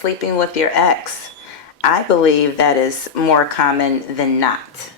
sleeping with your ex, I believe that is more common than not.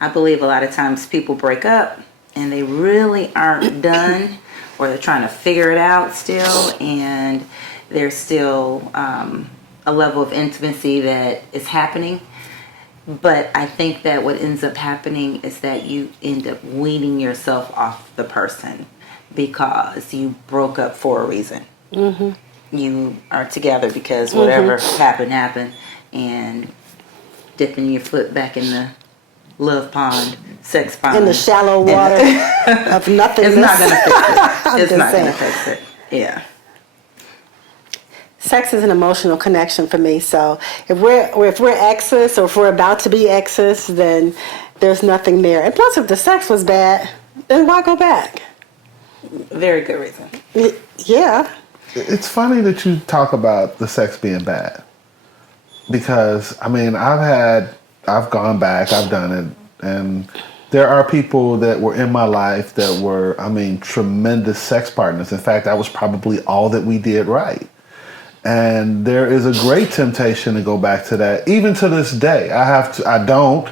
I believe a lot of times people break up and they really aren't done, or they're trying to figure it out still, and there's still a level of intimacy that is happening. But I think that what ends up happening is that you end up weaning yourself off the person because you broke up for a reason. Mm-hmm. You are together because whatever happened, and dipping your foot back in the love pond, sex pond. In the shallow water of nothingness. It's not going to fix it. It's not going to saying. fix it. Yeah. Sex is an emotional connection for me. So if we're exes, or if we're about to be exes, then there's nothing there. And plus, if the sex was bad, then why go back? Very good reason. Yeah. It's funny that you talk about the sex being bad, because I mean, I've gone back, I've done it, and there are people that were in my life that were, I mean, tremendous sex partners. In fact, that was probably all that we did right. And there is a great temptation to go back to that. Even to this day, I don't.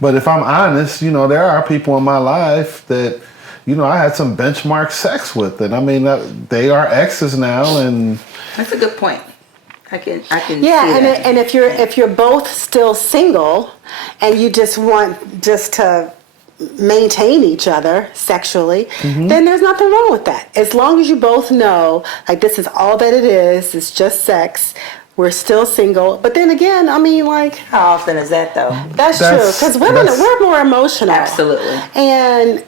But if I'm honest, there are people in my life that, I had some benchmark sex with. And I mean, they are exes now. And That's a good point. I can Yeah, see that. and if you're both still single and you just want to maintain each other sexually, then there's nothing wrong with that. As long as you both know, like, this is all that it is, it's just sex, we're still single. But then again, I mean, like, How often is that, though? that's true, because women, we're more emotional. Absolutely.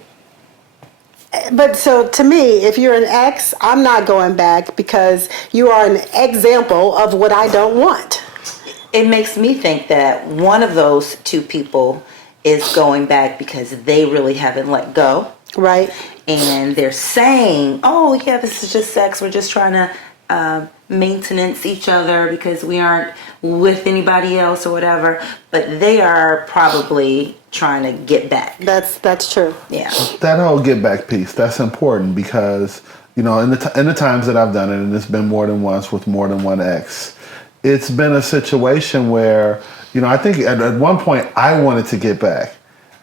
But so to me, if you're an ex, I'm not going back, because you are an example of what I don't want. It makes me think that one of those two people is going back because they really haven't let go. Right. And they're saying, oh, yeah, this is just sex. We're just trying to maintenance each other because we aren't with anybody else or whatever. But they are probably trying to get back. That's true. Yeah. that whole get back piece, that's important, because, in the times that I've done it, and it's been more than once with more than one ex, it's been a situation where, I think at one point I wanted to get back.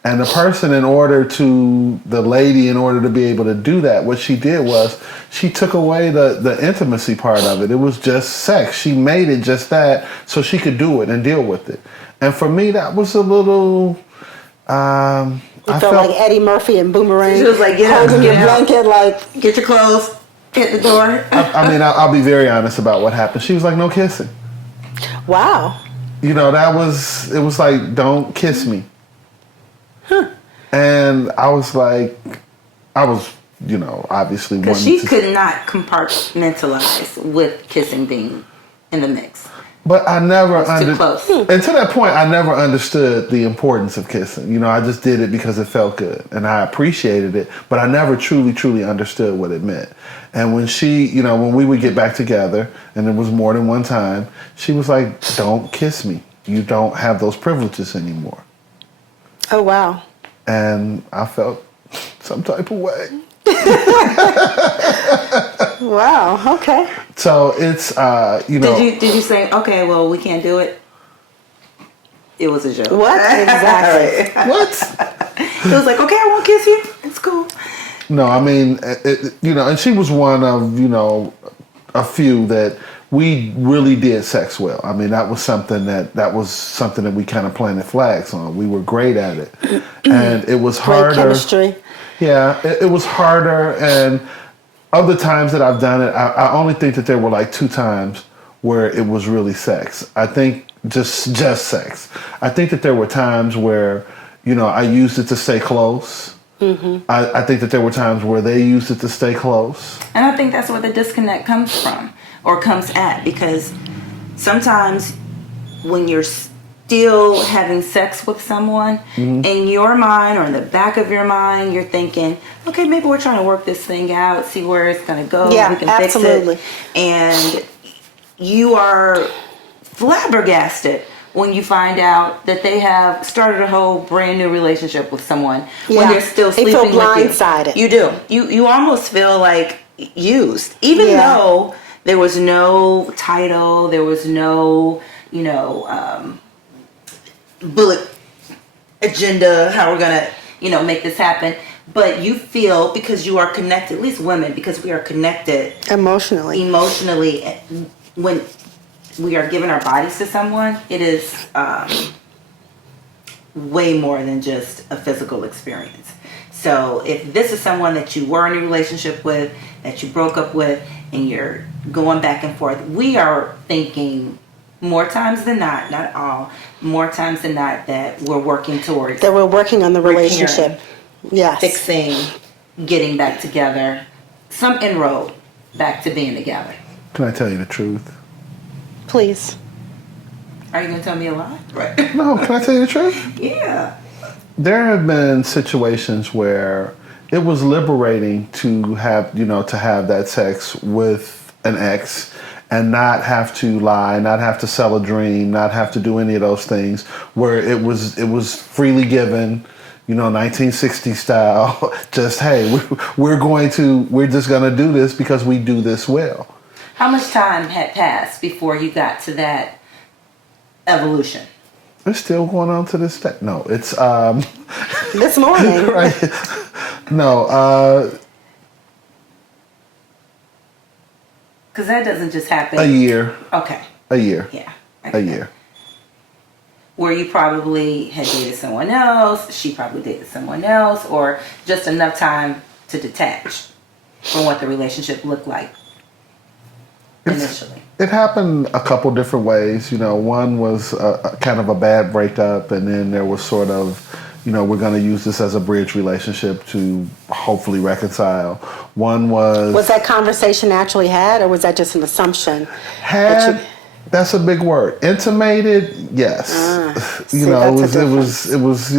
And the person, the lady, in order to be able to do that, what she did was she took away the intimacy part of it. It was just sex. She made it just that so she could do it and deal with it. And for me, that was a little... You felt like Eddie Murphy and Boomerang. She was like, get out, holding your blanket, like, get your clothes, hit the door. I mean, I'll be very honest about what happened. She was like, no kissing. wow. It was like, don't kiss me. Huh. And I was like, obviously Because wanting she to... could not compartmentalize with kissing being in the mix. But I never Too close. And to that point, I never understood the importance of kissing. I just did it because it felt good, and I appreciated it, but I never truly, truly understood what it meant. And when she, when we would get back together, and it was more than one time, she was like, don't kiss me. You don't have those privileges anymore. Oh, wow. And I felt some type of way. Wow. Okay. So it's, Did you say, okay, well, we can't do it? It was a joke. What? Exactly. What? It was like, okay, I won't kiss you. It's cool. No, I mean, and she was one of, a few that we really did sex well. I mean, that was something that we kind of planted flags on. We were great at it. And it was harder. Great chemistry. Yeah, it was harder. And of the times that I've done it, I only think that there were like 2 times where it was really sex. I think just sex. I think that there were times where, I used it to stay close. Mm-hmm. I think that there were times where they used it to stay close. And I think that's where the disconnect comes from, or comes at, because sometimes when you're still having sex with someone, in your mind or in the back of your mind, you're thinking, okay, maybe we're trying to work this thing out, see where it's going to go. Yeah, we can absolutely. fix it. And you are flabbergasted when you find out that they have started a whole brand new relationship with someone when they're still They sleeping feel with you. blindsided. You do. You almost feel like used, even though There was no title. There was no, bullet agenda, how we're going to, make this happen. But you feel, because you are connected, at least women, because we are connected Emotionally. when we are giving our bodies to someone, it is way more than just a physical experience. So if this is someone that you were in a relationship with, that you broke up with, and you're going back and forth, we are thinking more times than not all, more times than not, that we're working towards That we're working on the relationship. repairing, Yes. fixing, getting back together, some inroad back to being together. Can I tell you the truth? Please. Are you going to tell me a lie? Right. No, can I tell you the truth? Yeah. There have been situations where it was liberating to have, to have that sex with an ex and not have to lie, not have to sell a dream, not have to do any of those things, where it was freely given, 1960 style. Just, hey, we're just going to do this because we do this well. How much time had passed before you got to that evolution? It's still going on to this day. No, it's This morning. right. No, Because that doesn't just happen. a year. Okay. A year. Yeah. A year. Where you probably had dated someone else, she probably dated someone else, or just enough time to detach from what the relationship looked like initially. It happened a couple different ways. One was a kind of a bad breakup, and then there was sort of, we're going to use this as a bridge relationship to hopefully reconcile. One Was that conversation actually had, or was that just an assumption? That's a big word. Intimated, yes. See, it that's a was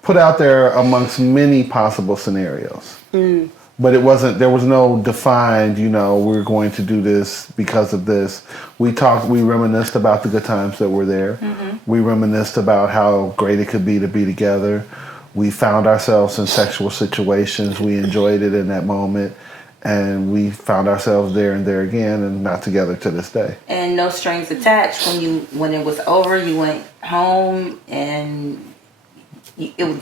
put out there amongst many possible scenarios. But there was no defined, we're going to do this because of this. We reminisced about the good times that were there. Mm-hmm. We reminisced about how great it could be to be together. We found ourselves in sexual situations. We enjoyed it in that moment. And we found ourselves there and there again, and not together to this day. And no strings attached. When it was over, you went home, and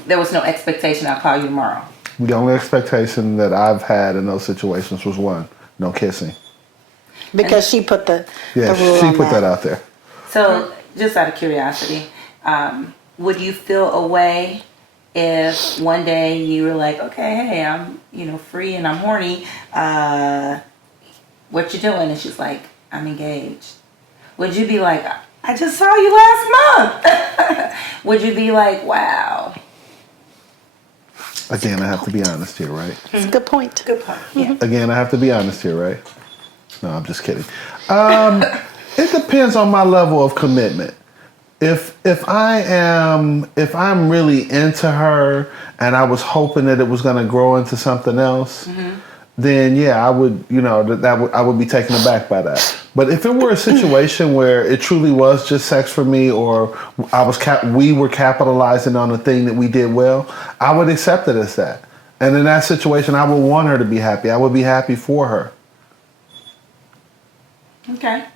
there was no expectation, I'll call you tomorrow. The only expectation that I've had in those situations was one: no kissing. Because she put the Yeah, rule she on put that out there. So, just out of curiosity, would you feel a way if one day you were like, okay, hey, I'm free and I'm horny, what you doing? And she's like, I'm engaged. Would you be like, I just saw you last month? Would you be like, wow? Again, I have to be honest here, right? That's a good point. Good point. Yeah. Again, I have to be honest here, right? No, I'm just kidding. It depends on my level of commitment. If I'm really into her and I was hoping that it was going to grow into something else, then yeah, I would, I would be taken aback by that. But if it were a situation where it truly was just sex for me, or we were capitalizing on the thing that we did well, I would accept it as that. And in that situation, I would want her to be happy. I would be happy for her. Okay.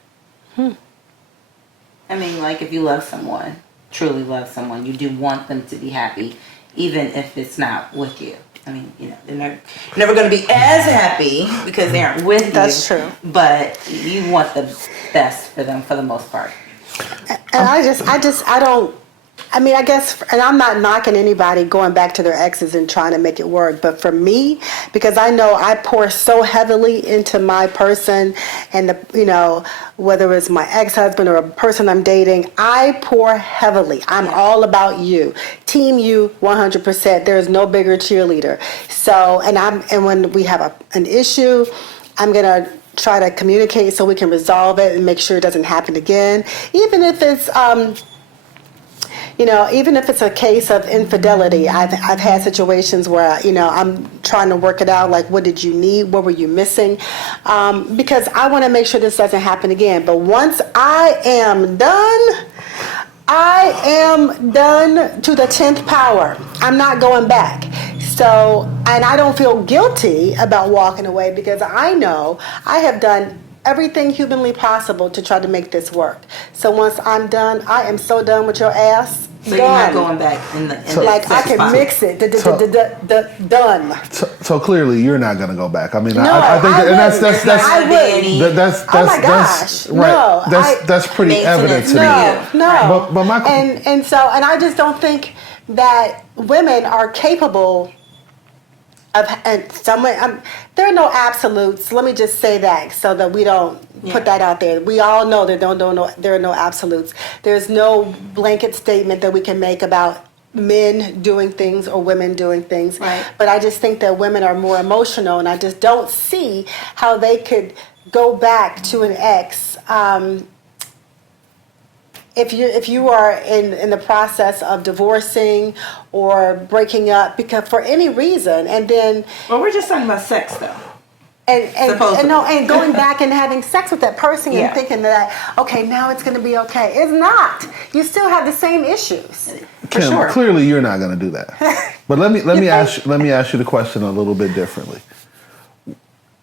I mean, like, if you love someone, truly love someone, you do want them to be happy, even if it's not with you. I mean, they're never going to be as happy because they aren't with you. That's true. But you want the best for them for the most part. And I guess, and I'm not knocking anybody going back to their exes and trying to make it work, but for me, because I know I pour so heavily into my person, and whether it's my ex-husband or a person I'm dating, I pour heavily. I'm all about you, team you, 100%. There is no bigger cheerleader. So, and when we have an issue, I'm gonna try to communicate so we can resolve it and make sure it doesn't happen again, even if it's even if it's a case of infidelity. I've had situations where, I'm trying to work it out, like, what did you need? What were you missing? Because I want to make sure this doesn't happen again. But once I am done to the 10th power. I'm not going back. So, and I don't feel guilty about walking away, because I know I have done everything humanly possible to try to make this work. So once I'm done, I am so done with your ass. So you're not going back in the Like I sex can spot. mix it. Done. So clearly, you're not going to go back. I mean, No, I think, I and wouldn't. that's I wouldn't. that's Oh my gosh, right. no, That's pretty evident Maintenance to me. No. But my And I just don't think that women are capable of, and someone, there are no absolutes. Let me just say that so that we don't put that out there. We all know that there are no absolutes. There's no blanket statement that we can make about men doing things or women doing things. Right. But I just think that women are more emotional, and I just don't see how they could go back to an ex. If you are in the process of divorcing or breaking up because for any reason, and then Well, we're just talking about sex, though. and going back and having sex with that person Yeah. and thinking that okay, now it's going to be okay. It's not. You still have the same issues. For Kim, sure. clearly you're not going to do that. But let me ask you the question a little bit differently.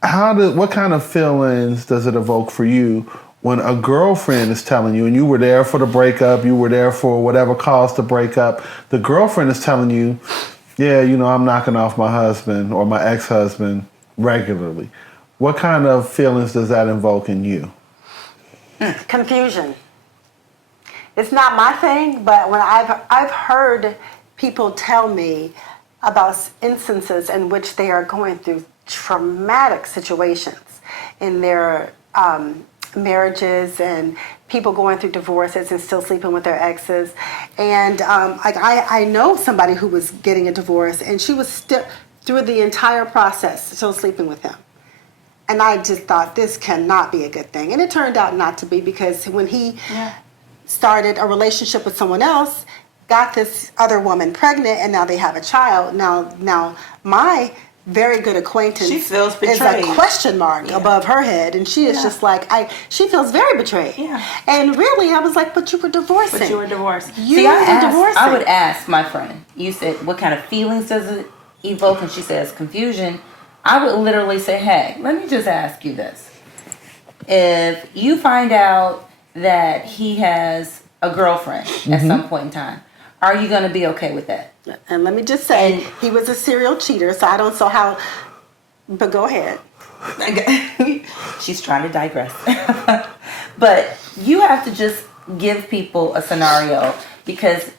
What kind of feelings does it evoke for you when a girlfriend is telling you, and you were there for the breakup, you were there for whatever caused the breakup, the girlfriend is telling you, yeah, I'm knocking off my husband or my ex-husband regularly. What kind of feelings does that invoke in you? Confusion. It's not my thing, but when I've heard people tell me about instances in which they are going through traumatic situations in their marriages and people going through divorces and still sleeping with their exes. And I know somebody who was getting a divorce and she was still through the entire process still sleeping with him. And I just thought this cannot be a good thing. And it turned out not to be, because when he started a relationship with someone else, got this other woman pregnant, and now they have a child. Now my very good acquaintance She feels is betrayed. a question mark above her head, and she is just like, she feels very betrayed. Yeah. And really, I was like, but you were divorcing. But you were divorced. You See, were divorcing. I would ask my friend, you said, what kind of feelings does it evoke? And she says, confusion. I would literally say, hey, let me just ask you this. If you find out that he has a girlfriend at some point in time, are you going to be okay with that? And let me just say, he was a serial cheater, so I don't know how, but go ahead. She's trying to digress. But you have to just give people a scenario, because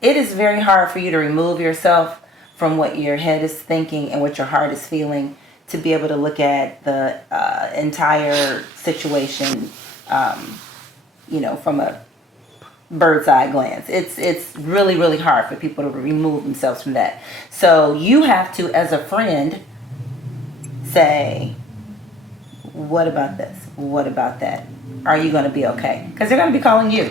it is very hard for you to remove yourself from what your head is thinking and what your heart is feeling to be able to look at the entire situation, from a bird's eye glance. It's really, really hard for people to remove themselves from that. So you have to, as a friend, say, what about this? What about that? Are you going to be okay? Because they're going to be calling you.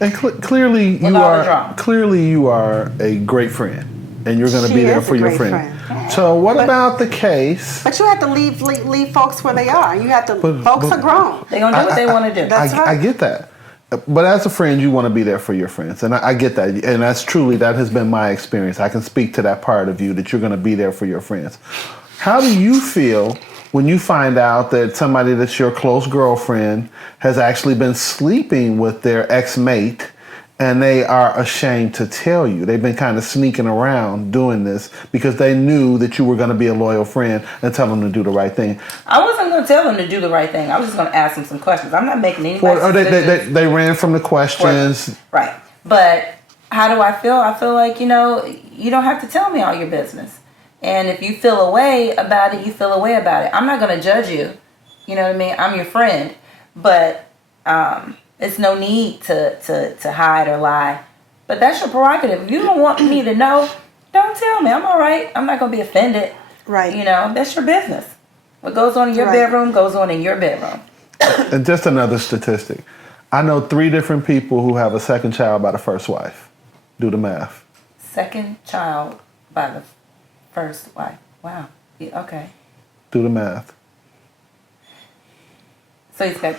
And clearly With all the drama. you are a great friend, and you're going to She be there is for a your great friend. friend. So what about the case? But you have to leave folks where they are. You have to, folks are grown. They're going to do what they want to do. That's right. I get that. But as a friend, you want to be there for your friends. And I get that. And that has been my experience. I can speak to that part of you, that you're going to be there for your friends. How do you feel when you find out that somebody that's your close girlfriend has actually been sleeping with their ex-mate, and they are ashamed to tell you? They've been kind of sneaking around doing this because they knew that you were going to be a loyal friend and tell them to do the right thing. I wasn't going to tell them to do the right thing. I was just going to ask them some questions. I'm not making any decisions. They ran from the questions. Right. But how do I feel? I feel like, you don't have to tell me all your business. And if you feel a way about it, you feel a way about it. I'm not going to judge you. You know what I mean? I'm your friend. But it's no need to hide or lie. But that's your prerogative. If you don't want me to know, don't tell me. I'm all right. I'm not going to be offended. Right. That's your business. What goes on in your Right. bedroom goes on in your bedroom. And just another statistic. I know 3 different people who have a second child by the first wife. Do the math. Second child by the first wife. Wow. Yeah, okay. Do the math. So he's got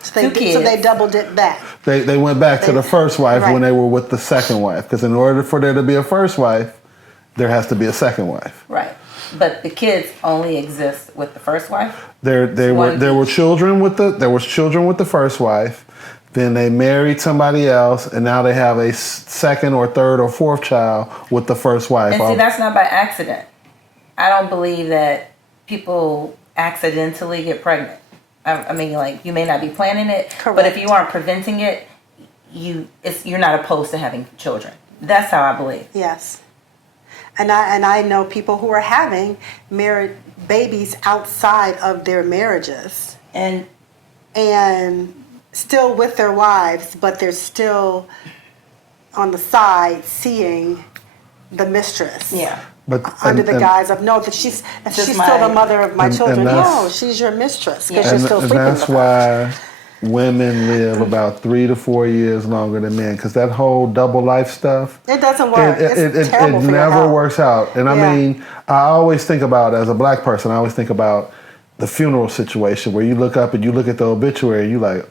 So 2 kids. they doubled it back. They went back to the first wife Right. when they were with the second wife. Because in order for there to be a first wife, there has to be a second wife. Right. But the kids only exist with the first wife. There were children with the first wife. Then they married somebody else, and now they have a second or third or fourth child with the first wife. And see, that's not by accident. I don't believe that people accidentally get pregnant. I mean, like, you may not be planning it, Correct. but if you aren't preventing it, you're not opposed to having children. That's how I believe. Yes. And I know people who are having married babies outside of their marriages And still with their wives, but they're still on the side seeing the mistress. yeah, But Under the guise of no, that she's still the mother of my and children. that's- No, she's your mistress because Yeah. you're still and sleeping that's with her. why women live about 3 to 4 years longer than men, because that whole double life stuff. It doesn't work. It's terrible for your never health. works out. And I Yeah. mean, I always think about, as a black person, I always think about the funeral situation where you look up and you look at the obituary and you're like,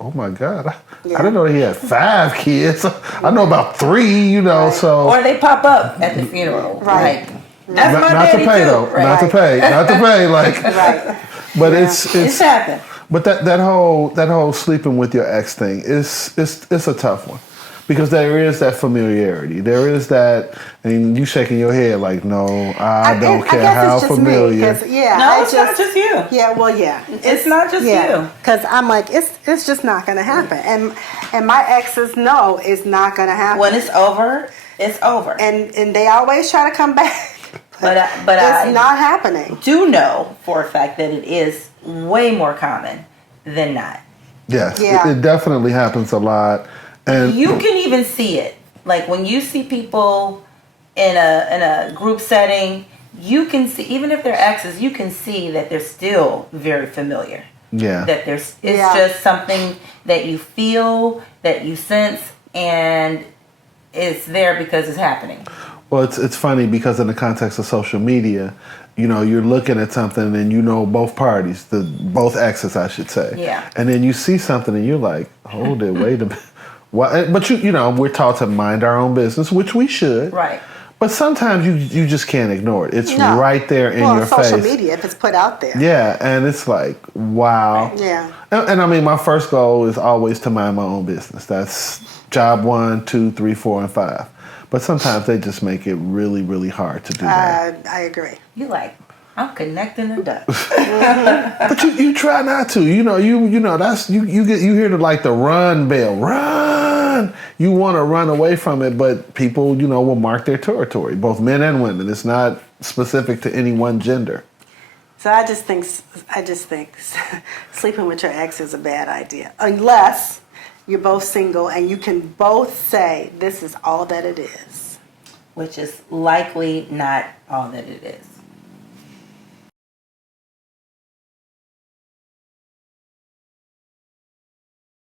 oh my God, I Yeah. didn't know he had 5 kids. I know about 3, you know, Right. so. or they pop up at the funeral. Right. Like, that's my not to daddy pay too. though, Right. not to pay, like, Right. but Yeah. It's happened. but that whole sleeping with your ex thing is it's a tough one, because there is that familiarity. There is that, and you shaking your head like, no, I don't I care guess how it's just familiar. Me, 'cause, yeah, No, I it's not just you. Yeah, well, yeah. It's not just you. Because I'm like, it's just not going to happen. And my exes know it's not going to happen. When it's over, it's over. and they always try to come back. But it's I not happening. do know for a fact that it is way more common than not. Yes, Yeah. it definitely happens a lot, and You can even see it. Like when you see people in a group setting, you can see, even if they're exes, you can see that they're still very familiar. yeah, That it's Yeah. just something that you feel, that you sense, and it's there because it's happening. Well, it's funny because in the context of social media, you know, you're looking at something and you know both parties, both exes, I should say. Yeah. And then you see something and you're like, hold it, wait a minute. What? But you know, we're taught to mind our own business, which we should. Right. But sometimes you just can't ignore it. It's No. right there in well, your social face. media, if it's put out there. Yeah, and it's like, wow. Yeah. And I mean, my first goal is always to mind my own business. That's job 1, 2, 3, 4, and 5. But sometimes they just make it really, really hard to do that. I agree. You like, I'm connecting the dots. But you try not to. You know that's you hear the run bell, run. You want to run away from it, but people will mark their territory, both men and women. It's not specific to any one gender. So I just think sleeping with your ex is a bad idea, unless you're both single and you can both say this is all that it is. Which is likely not all that it is.